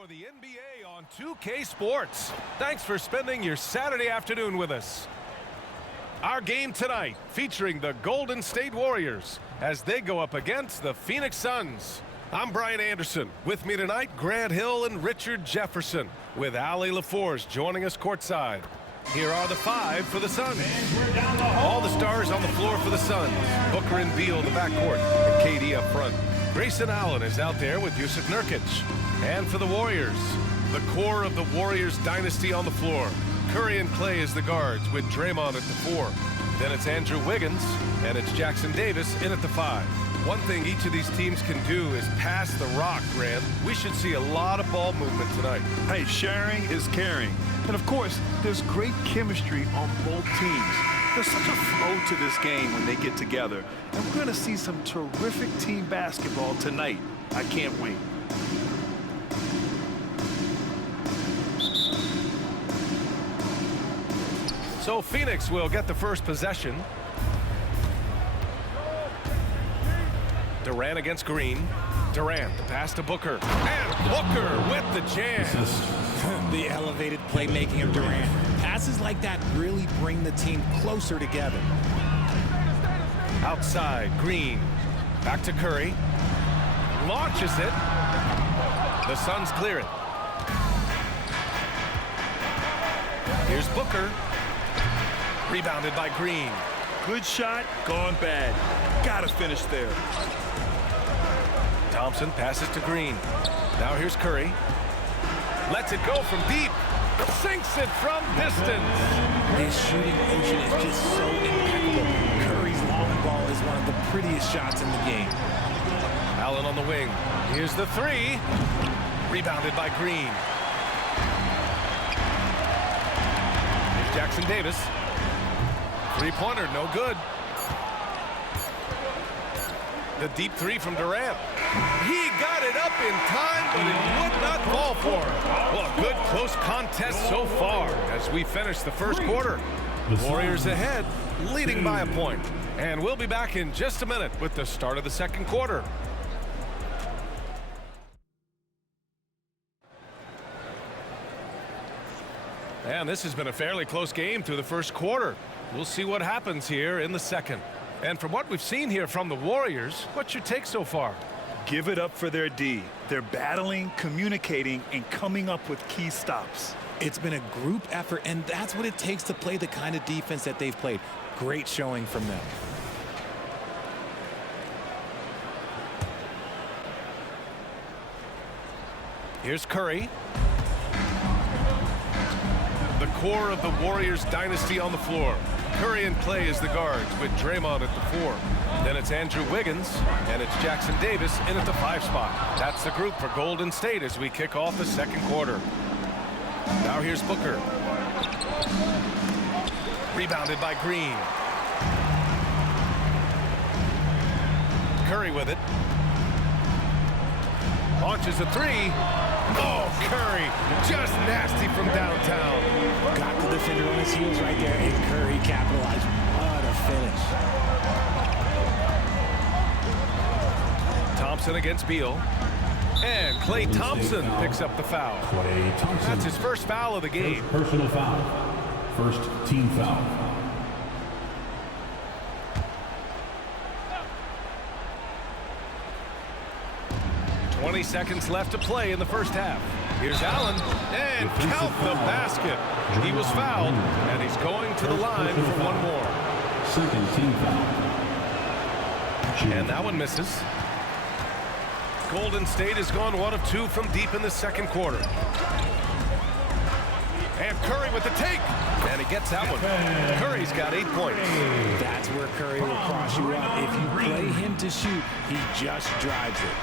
for the NBA on 2K Sports. Thanks for spending your Saturday afternoon with us. Our game tonight featuring the Golden State Warriors as they go up against the Phoenix Suns. I'm Brian Anderson. With me tonight, Grant Hill and Richard Jefferson, with Allie LaForce joining us courtside. Here are the five for the Suns. All the stars on the floor for the Suns. Booker and Beal in the backcourt, and KD up front. Grayson Allen is out there with Jusuf Nurkic. And for the Warriors, the core of the Warriors dynasty on the floor. Curry and Clay as the guards with Draymond at the 4. Then it's Andrew Wiggins, and it's Jackson Davis in at the 5. One thing each of these teams can do is pass the rock, Grant. We should see a lot of ball movement tonight. Hey, sharing is caring. And of course, there's great chemistry on both teams. There's such a flow to this game when they get together. And we're going to see some terrific team basketball tonight. I can't wait. So Phoenix will get the first possession. Durant against Green. Durant, the pass to Booker. And Booker with the jam. The elevated playmaking of Durant. Passes like that really bring the team closer together. Outside, Green. Back to Curry. Launches it. The Suns clear it. Here's Booker. Rebounded by Green. Good shot, gone bad. Gotta finish there. Thompson passes to Green. Now here's Curry. Lets it go from deep. Sinks it from distance. His shooting motion is just so impeccable. Curry's long ball is one of the prettiest shots in the game. Allen on the wing. Here's the 3. Rebounded by Green. Here's Jackson Davis. Three-pointer, no good. The deep 3 from Durant. He got it up in time, but it would not fall for him. Well, a good close contest so far as we finish the first quarter. Warriors ahead, leading by a point. And we'll be back in just a minute with the start of the second quarter. And this has been a fairly close game through the first quarter. We'll see what happens here in the second. And from what we've seen here from the Warriors, what's your take so far? Give it up for their D. They're battling, communicating, and coming up with key stops. It's been a group effort, and that's what it takes to play the kind of defense that they've played. Great showing from them. Here's Curry. The core of the Warriors dynasty on the floor. Curry and Clay as the guards with Draymond at the 4. Then it's Andrew Wiggins, and it's Jackson Davis in at the 5 spot. That's the group for Golden State as we kick off the second quarter. Now here's Booker. Rebounded by Green. Curry with it. Launches a 3. Oh, Curry, just nasty from downtown. Got the defender on his heels right there, and Curry capitalized. What a finish. Thompson against Beal. And Klay Thompson picks up the foul. That's his first foul of the game. Personal foul. First team foul. 20 seconds left to play in the first half. Here's Allen, and count the basket. He was fouled, and he's going to the line for one more. Second team foul. And that one misses. Golden State has gone 1 of 2 from deep in the second quarter. And Curry with the take, and he gets that one. Curry's got 8 points. That's where Curry will cross you up. If you play him to shoot, he just drives it.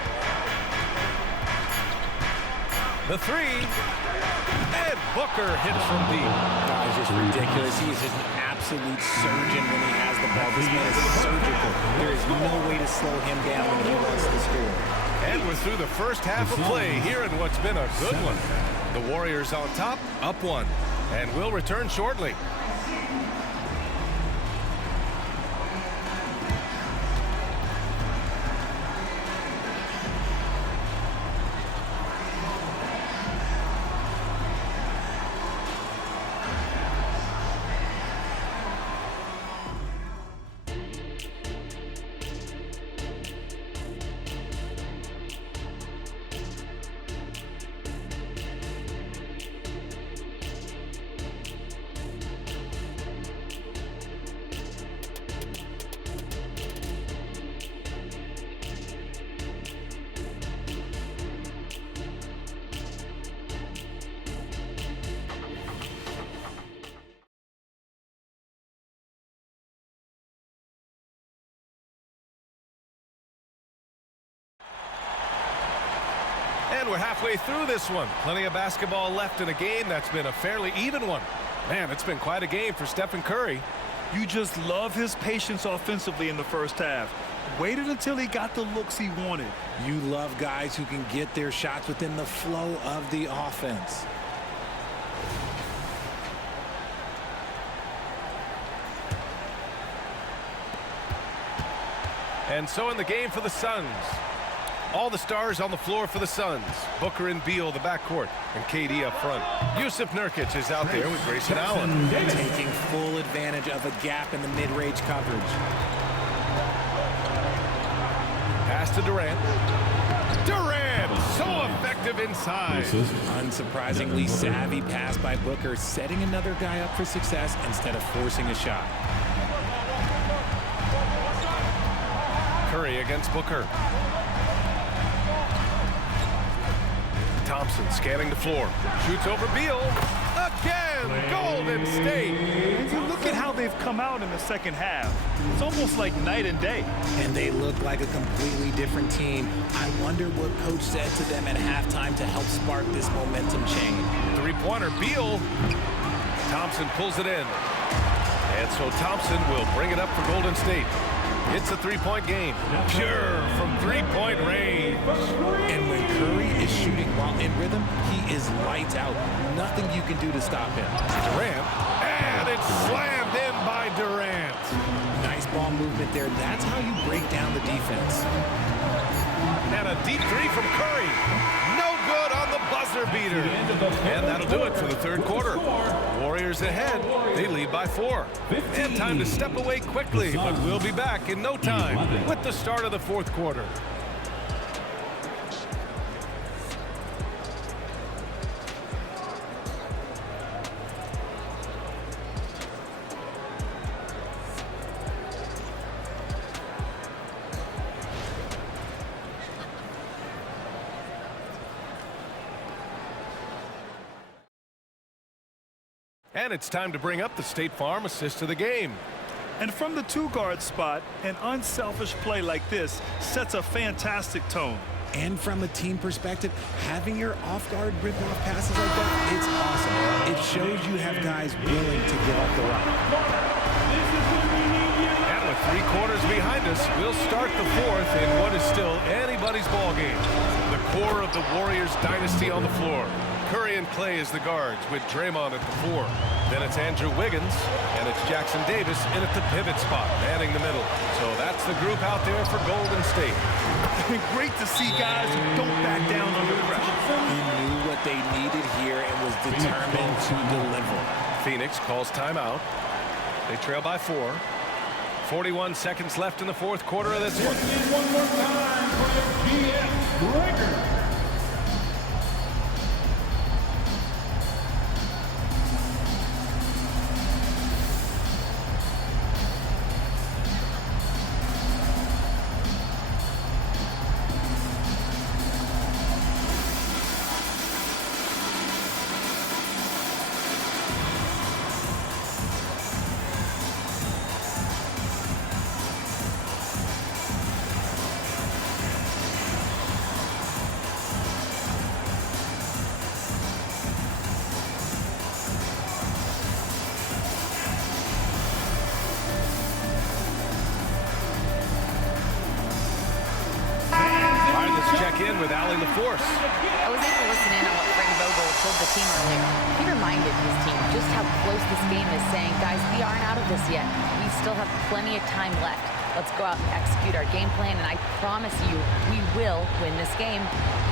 The 3, and Booker hits from deep. It's just ridiculous. He is just an absolute surgeon when he has the ball. This man is surgical. There is no way to slow him down when he wants to score. And we're through the first half of play here in what's been a good one. The Warriors on top, up 1. And we'll return shortly. And we're halfway through this one. Plenty of basketball left in a game that's been a fairly even one. Man, it's been quite a game for Stephen Curry. You just love his patience offensively in the first half. Waited until he got the looks he wanted. You love guys who can get their shots within the flow of the offense. And so in the game for the Suns. All the stars on the floor for the Suns. Booker and Beal, the backcourt, and KD up front. Yusuf Nurkic is out there with Grayson Allen. Taking full advantage of a gap in the mid-range coverage. Pass to Durant. Durant, so effective inside. Unsurprisingly savvy pass by Booker, setting another guy up for success instead of forcing a shot. Curry against Booker. Thompson scanning the floor. Shoots over Beal. Again, Golden State. If you look at how they've come out in the second half, it's almost like night and day. And they look like a completely different team. I wonder what coach said to them at halftime to help spark this momentum change. Three-pointer, Beal. Thompson pulls it in. And so Thompson will bring it up for Golden State. It's a three-point game. Pure from three-point range. And when Curry is shooting while in rhythm, he is lights out. Nothing you can do to stop him. Durant. And it's slammed in by Durant. Nice ball movement there. That's how you break down the defense. And a deep three from Curry. No good on the buzzer beater. And that'll do it for the third quarter. Warriors ahead. They lead by 4. And time to step away quickly, but we'll be back in no time with the start of the fourth quarter. And it's time to bring up the State Farm assist of the game. And from the two-guard spot, an unselfish play like this sets a fantastic tone. And from a team perspective, having your off-guard rip-off passes like that, it's awesome. It shows you have guys willing to give up the rock. And with 3 quarters behind us, we'll start the fourth in what is still anybody's ball game. The core of the Warriors dynasty on the floor. Curry and Clay as the guards with Draymond at the 4. Then it's Andrew Wiggins, and it's Jackson Davis in at the pivot spot, manning the middle. So that's the group out there for Golden State. Great to see guys who don't back down under pressure. He knew what they needed here and was determined to deliver. Phoenix calls timeout. They trail by 4. 41 seconds left in the fourth quarter of this one. One more time for the GS Breaker. In with Allie LaForce. I was able to listen in on what Frank Vogel told the team earlier. He reminded his team just how close this game is, saying, guys, we aren't out of this yet. We still have plenty of time left. Let's go out and execute our game plan, and I promise you, we will win this game.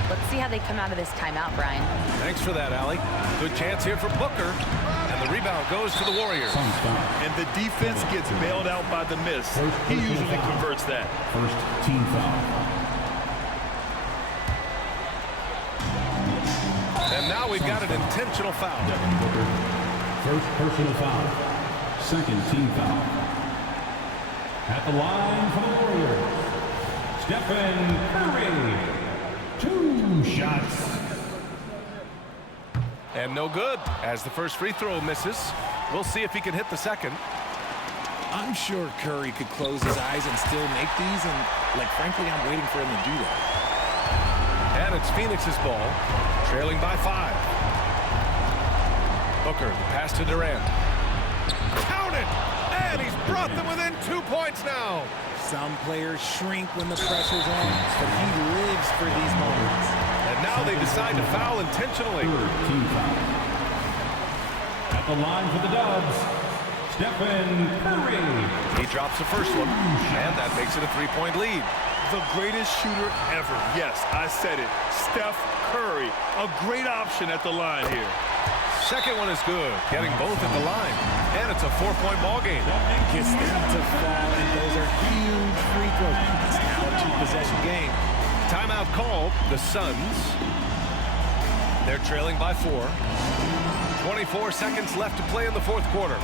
Let's see how they come out of this timeout, Brian. Thanks for that, Allie. Good chance here for Booker. And the rebound goes to the Warriors. And the defense gets bailed out by the miss. He usually converts that. First team foul. And now we've got an intentional foul. Devin Booker. First personal foul. Second team foul. At the line for the Warriors, Stephen Curry. 2 shots. And no good as the first free throw misses. We'll see if he can hit the second. I'm sure Curry could close his eyes and still make these, and, like, frankly, I'm waiting for him to do that. And And it's Phoenix's ball, trailing by 5. Booker, the pass to Durant. Count it! And he's brought them within 2 points now. Some players shrink when the pressure's on, but he lives for these moments. And now they decide to foul intentionally. Third team foul. At the line for the Dubs, Stephen Curry. He drops the first one, and that makes it a 3-point lead. The greatest shooter ever. Yes, I said it. Steph Curry. A great option at the line here. Second one is good, getting both at the line. And it's a 4-point ball game. Gets them to fall, and those are huge free throws. It's now a 2-possession game. Timeout called. The Suns. They're trailing by 4. 24 seconds left to play in the fourth quarter.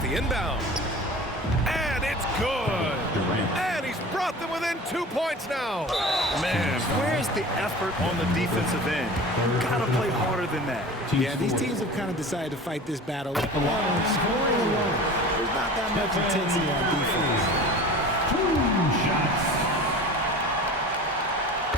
The inbound. And it's good. And he's brought them within 2 points now. Man, where's the effort on the defensive end? Gotta play harder than that. Yeah, these teams have kind of decided to fight this battle alone, scoring alone. There's not that much intensity on defense. 2 shots.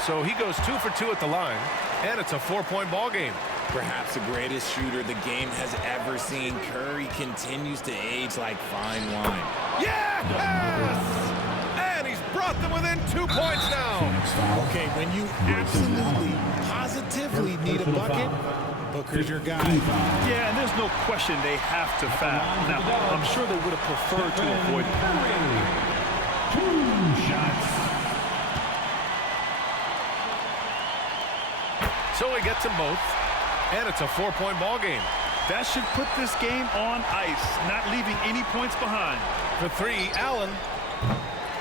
So he goes 2 for 2 at the line, and it's a 4-point ball game. Perhaps the greatest shooter the game has ever seen. Curry continues to age like fine wine. Yes! And he's brought them within 2 points now. Okay, when you absolutely, positively need a bucket, Booker's your guy. Yeah, and there's no question they have to foul. Now, I'm sure they would have preferred to avoid it. 2 shots. So he gets them both, and it's a 4-point ball game. That should put this game on ice, not leaving any points behind. For 3, Allen.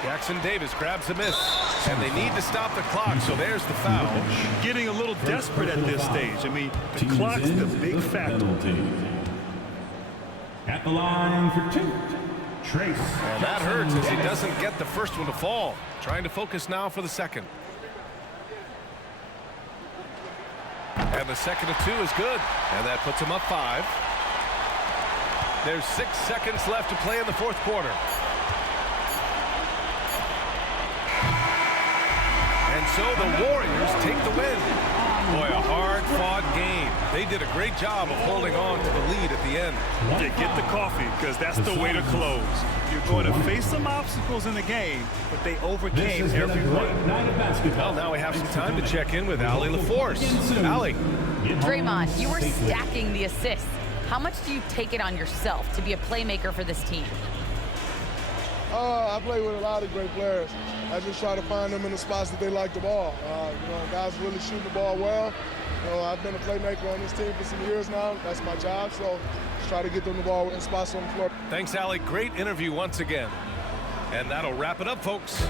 Jackson Davis grabs the miss, and they need to stop the clock, so there's the foul. Getting a little desperate at this stage. I mean, the clock's the big factor. At the line for 2, Trace. And that hurts as he doesn't get the first one to fall. Trying to focus now for the second. And the second of 2 is good. And that puts him up 5. There's 6 seconds left to play in the fourth quarter. And so the Warriors take the win. Boy, a hard-fought game. They did a great job of holding on to the lead at the end. Yeah, get the coffee, because that's the way to close. You're going to face some obstacles in the game, but they overcame every one. Well, now we have some time to check in with Allie LaForce. Allie. Draymond, you were stacking the assists. How much do you take it on yourself to be a playmaker for this team? I play with a lot of great players. I just try to find them in the spots that they like the ball. Guys really shooting the ball well. I've been a playmaker on this team for some years now. That's my job, so just try to get them the ball in spots on the floor. Thanks, Allie. Great interview once again. And that'll wrap it up, folks.